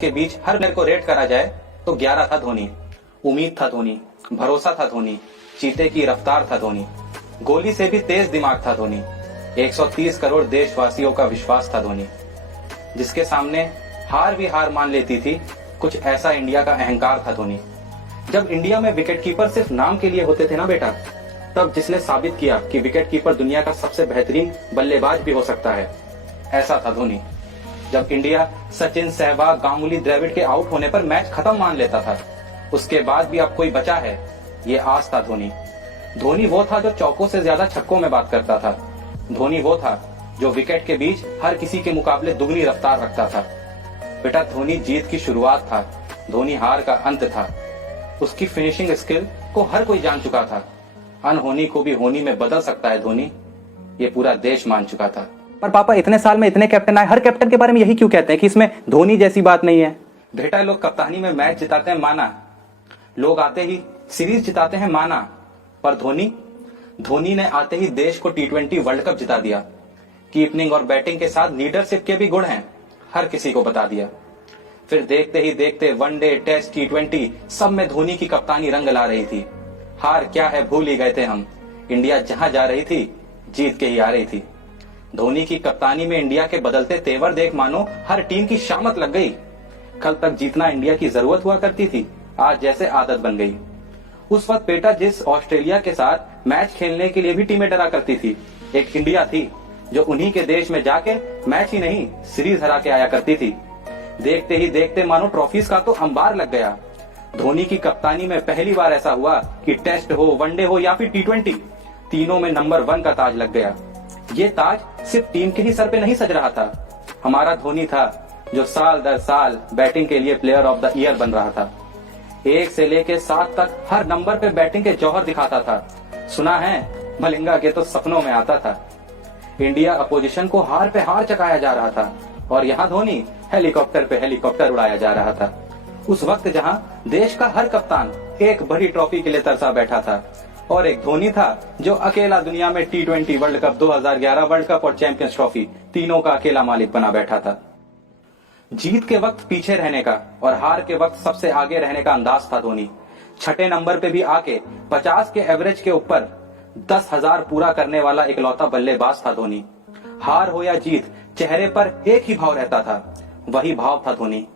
के बीच हर प्लेयर को रेट करा जाए तो 11 था धोनी। उम्मीद था धोनी, भरोसा था धोनी, चीते की रफ्तार था धोनी, गोली से भी तेज दिमाग था धोनी, 130 करोड़ देशवासियों का विश्वास था धोनी, जिसके सामने हार भी हार मान लेती थी। कुछ ऐसा इंडिया का अहंकार था धोनी। जब इंडिया में विकेट कीपर सिर्फ नाम के लिए होते थे ना बेटा, तब जिसने साबित किया कि विकेट कीपर दुनिया का सबसे बेहतरीन बल्लेबाज भी हो सकता है, ऐसा था धोनी। जब इंडिया सचिन, सहवाग, गांगुली, द्रविड़ के आउट होने पर मैच खत्म मान लेता था, उसके बाद भी अब कोई बचा है, ये आस था धोनी। धोनी वो था जो चौकों से ज्यादा छक्कों में बात करता था। धोनी वो था जो विकेट के बीच हर किसी के मुकाबले दुगनी रफ्तार रखता था। बेटा, धोनी जीत की शुरुआत था, धोनी हार का अंत था। उसकी फिनिशिंग स्किल को हर कोई जान चुका था। अनहोनी को भी होनी में बदल सकता है धोनी, ये पूरा देश मान चुका था। पर पापा, इतने साल में इतने कैप्टन आए, हर कैप्टन के बारे में यही क्यों कहते हैं कि इसमें धोनी जैसी बात नहीं है? बेटा, लोग कप्तानी में मैच जिताते हैं माना, लोग आते ही सीरीज जिताते हैं माना, पर धोनी ने आते ही देश को T20 वर्ल्ड कप जिता दिया। कीपिंग और बैटिंग के साथ लीडरशिप के भी गुण हैं, हर किसी को बता दिया। फिर देखते ही देखते वनडे, टेस्ट, T20 सब में धोनी की कप्तानी रंग ला रही थी। हार क्या है भूल ही गए थे हम। इंडिया जहां जा रही थी, जीत के ही आ रही थी। धोनी की कप्तानी में इंडिया के बदलते तेवर देख मानो हर टीम की शामत लग गई। कल तक जीतना इंडिया की जरूरत हुआ करती थी, आज जैसे आदत बन गई। उस वक्त बेटा, जिस ऑस्ट्रेलिया के साथ मैच खेलने के लिए भी टीमें डरा करती थी, एक इंडिया थी जो उन्हीं के देश में जाके मैच ही नहीं सीरीज हरा के आया करती थी। देखते ही देखते मानो ट्रॉफीज का तो अंबार लग गया। धोनी की कप्तानी में पहली बार ऐसा हुआ कि टेस्ट हो, वनडे हो या फिर T20, तीनों में नंबर 1 का ताज लग गया। ये ताज सिर्फ टीम के ही सर पे नहीं सज रहा था, हमारा धोनी था जो साल दर साल बैटिंग के लिए प्लेयर ऑफ द ईयर बन रहा था। 1 से लेके 7 तक हर नंबर पे बैटिंग के जौहर दिखाता था। सुना है मलिंगा के तो सपनों में आता था। इंडिया अपोजिशन को हार पे हार चकाया जा रहा था और यहाँ धोनी हेलीकॉप्टर पे हेलीकॉप्टर उड़ाया जा रहा था। उस वक्त जहां देश का हर कप्तान एक बड़ी ट्रॉफी के लिए तरसा बैठा था, और एक धोनी था जो अकेला दुनिया में T20 world cup, 2011 world cup और चैंपियंस ट्रॉफी तीनों का अकेला मालिक बना बैठा था। जीत के वक्त पीछे रहने का और हार के वक्त सबसे आगे रहने का अंदाज था धोनी। छठे नंबर पे भी आके 50 के एवरेज के ऊपर 10,000 पूरा करने वाला इकलौता बल्लेबाज था धोनी। हार हो या जीत, चेहरे पर एक ही भाव रहता था, वही भाव था धोनी।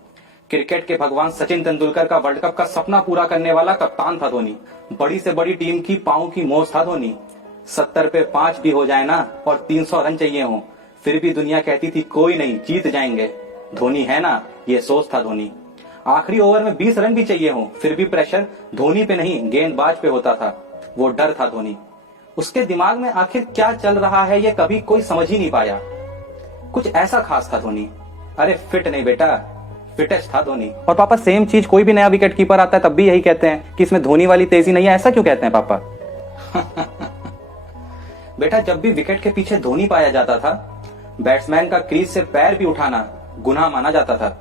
क्रिकेट के भगवान सचिन तेंदुलकर का वर्ल्ड कप का सपना पूरा करने वाला कप्तान था धोनी। बड़ी से बड़ी टीम की पांव की मोच था धोनी। 70 पे 5 भी हो जाए ना और 300 रन चाहिए हो, फिर भी दुनिया कहती थी कोई नहीं, जीत जाएंगे। धोनी है ना, ये सोच था धोनी। आखिरी ओवर में 20 रन भी चाहिए हो, फिर भी प्रेशर धोनी पे नहीं गेंदबाज पे होता था। वो डर था धोनी। उसके दिमाग में आखिर क्या चल रहा है ये कभी कोई समझ ही नहीं पाया। कुछ ऐसा खास था धोनी। अरे फिट नहीं बेटा, फिटेस्ट था धोनी। और पापा, सेम चीज कोई भी नया विकेट कीपर आता है तब भी यही कहते हैं कि इसमें धोनी वाली तेजी नहीं है, ऐसा क्यों कहते हैं पापा? बेटा, जब भी विकेट के पीछे धोनी पाया जाता था, बैट्समैन का क्रीज से पैर भी उठाना गुनाह माना जाता था।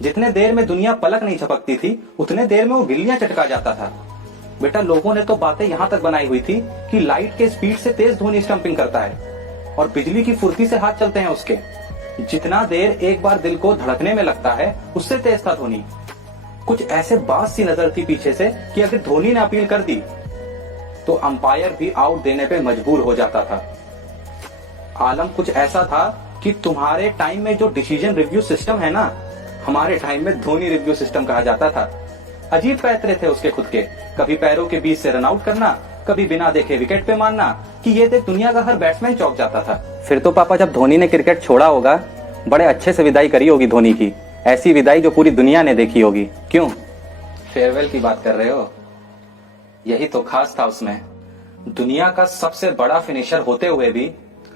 जितने देर में दुनिया पलक नहीं झपकती थी, उतने देर में वो गिल्लियां चटका जाता था। बेटा, लोगों ने तो बातें यहां तक बनाई हुई थी कि लाइट के स्पीड से तेज धोनी स्टंपिंग करता है और बिजली की फुर्ती से हाथ चलते हैं उसके। जितना देर एक बार दिल को धड़कने में लगता है, उससे तेज था धोनी। कुछ ऐसे बात सी नजर थी पीछे से कि अगर धोनी ने अपील कर दी तो अंपायर भी आउट देने पे मजबूर हो जाता था। आलम कुछ ऐसा था कि तुम्हारे टाइम में जो डिसीजन रिव्यू सिस्टम है ना, हमारे टाइम में धोनी रिव्यू सिस्टम कहा जाता था। अजीब पैतरे थे उसके खुद के, कभी पैरों के बीच से रन आउट करना, कभी बिना देखे विकेट पे मारना कि ये देख दुनिया का हर बैट्समैन चौंक जाता था। फिर तो पापा, जब धोनी ने क्रिकेट छोड़ा होगा, बड़े अच्छे से विदाई करी होगी धोनी की, ऐसी विदाई जो पूरी दुनिया ने देखी होगी, क्यों? फेयरवेल की बात कर रहे हो? यही तो खास था उसमें। दुनिया का सबसे बड़ा फिनिशर होते हुए भी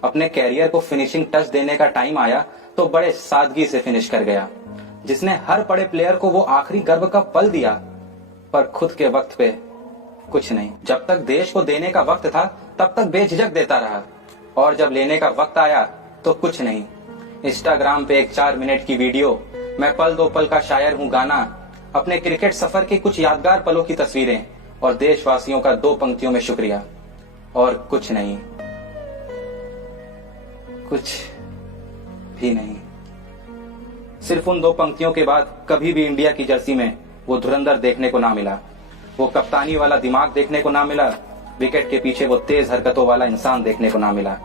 अपने कैरियर को फिनिशिंग टच देने का टाइम आया तो बड़े सादगी से फिनिश कर गया। जिसने हर बड़े प्लेयर को वो आखिरी गर्व का पल दिया, पर खुद के वक्त पे कुछ नहीं। जब तक देश को देने का वक्त था तब तक बेझिझक देता रहा, और जब लेने का वक्त आया तो कुछ नहीं। इंस्टाग्राम पे एक 4 मिनट की वीडियो, मैं पल दो पल का शायर हूँ गाना, अपने क्रिकेट सफर के कुछ यादगार पलों की तस्वीरें और देशवासियों का 2 पंक्तियों में शुक्रिया, और कुछ नहीं, कुछ भी नहीं। सिर्फ उन 2 पंक्तियों के बाद कभी भी इंडिया की जर्सी में वो धुरंधर देखने को ना मिला, वो कप्तानी वाला दिमाग देखने को ना मिला, विकेट के पीछे वो तेज हरकतों वाला इंसान देखने को ना मिला।